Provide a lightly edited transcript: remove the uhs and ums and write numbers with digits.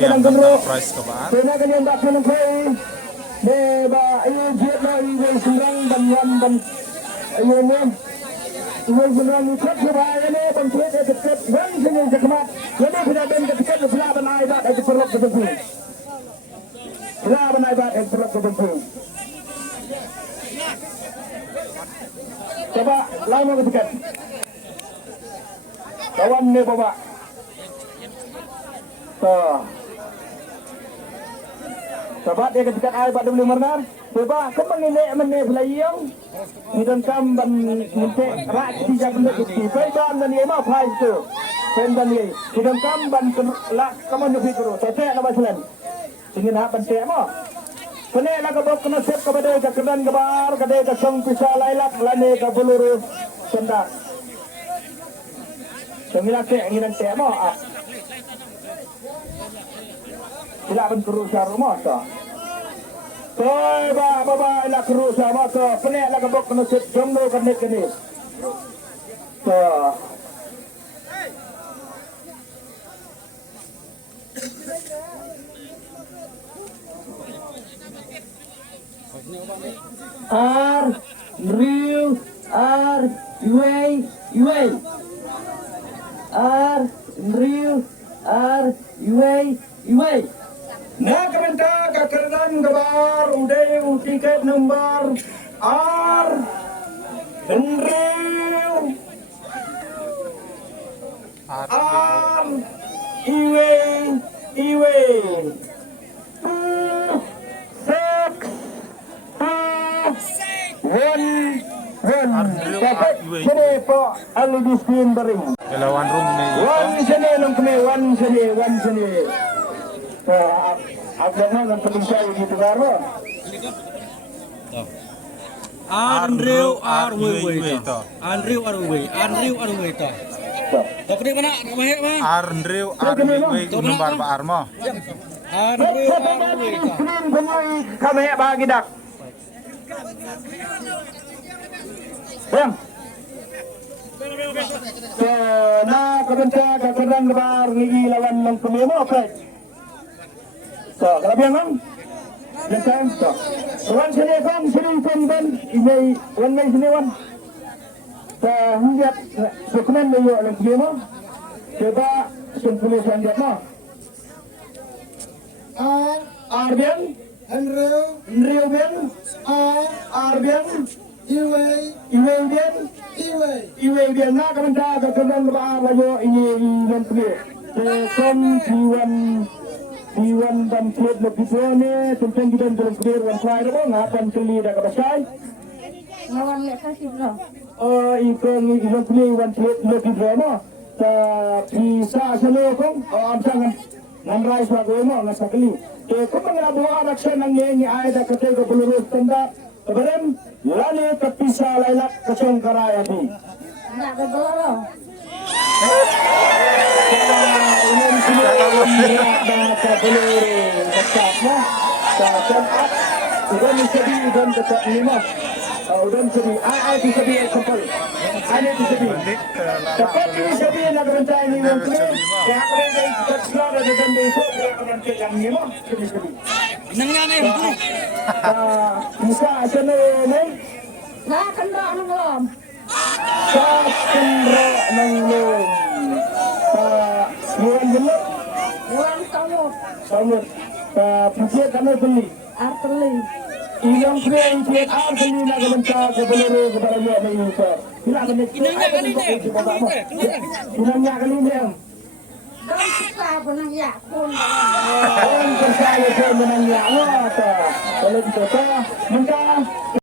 yang price ke bawah. Kena kalian tak kena kau. Deba ayo jet lah ibu serang dan ayo ni. Ibu serang ikut sebaya ni bantuan dekat wan sini dekat. Jadi sudah ben dekat sebelah benai dah itu perlu betul. Sebelah benai dah itu perlu betul. Coba lama dekat. Kawan ni bawa. Coba dia dekat air pada beli mernar. Coba kemana ni belayang. Hidup kamban minta rak tiga benda bukti. Perbam dan dia mau price tu. Perbam ni. Hidup kamban lak kamu nyufi terus. Saya nak bacakan. Ingin nak bantai mo. Penek lah kebab kena set kepada kedan kebar, kedai kesong pisah lailak, lane ke peluru sendak. Sembilan cek ingin cek mo. Sila pun kerusa rumah tu. Koi baba ila kerusa rumah tu. Penek lah kebab kena set jomlo kenek kene. Tu. R real R UA R real R UA nak kereta kekeran gebar udah tiket nomor R real R UA dapat sini po alu di screen bering. Lawan room ni. One sini nung kami one sini. Agak mana penting saya gitu karo. Andrew Arway to. Andrew Arway to. Kau kena mana? Mahir mah. Andrew Arway nomor bar mo. Andrew Arway to. Screen bunyi kami bagi dak. Bang. Nah, kebencana kekeran lebar ngigi lawan nang kememo okey. So, kelabian kan? Jangan so. Wan sini kan sini pun ini wan mai sini wan. So, lihat dokumen dia nang kememo. Coba sempulih sanjat mah. Arbian Andrew Ben Arbian Iwe dia nak kemendah kekeran lebar layo ini nanti. Kom Diwan dan Fred lebih tua ni, tentang kita dalam clear one fire apa, ngapan keli dah kebasai. Ngawan lek kasih bro. Oh, ikon ikon clear one Fred lebih tua no. Bisa selo kong, amsangan ngamrai swago mo ngasa keli. Kung mga buha action ang yengi ay da katay ko pelurus tanda, kabarem lani kapisa lailak kasong karaya di. Nak ke bro. Ini sudah bahasa peluru tetapnya tetap udah menjadi dan tetap lima udah menjadi itu jadi kapal ada itu jadi tepat ini jadi nak rencana ini mungkin yang ada di sekolah ada dan besok yang nanti yang lima jadi Nangnya ni. bisa asalnya ni Nak kena belum? Kendra nanglong Bukan gelap Bukan Samut Pujiat kami beli arteli. Ilang kaya pujiat beli nak kebenca ke peluru kepada dia ni Bila kena Inangnya kali ni. Inangnya kali ni Dan kita benang ya pun. Orang percaya saya menang ya Allah Kalau kita minta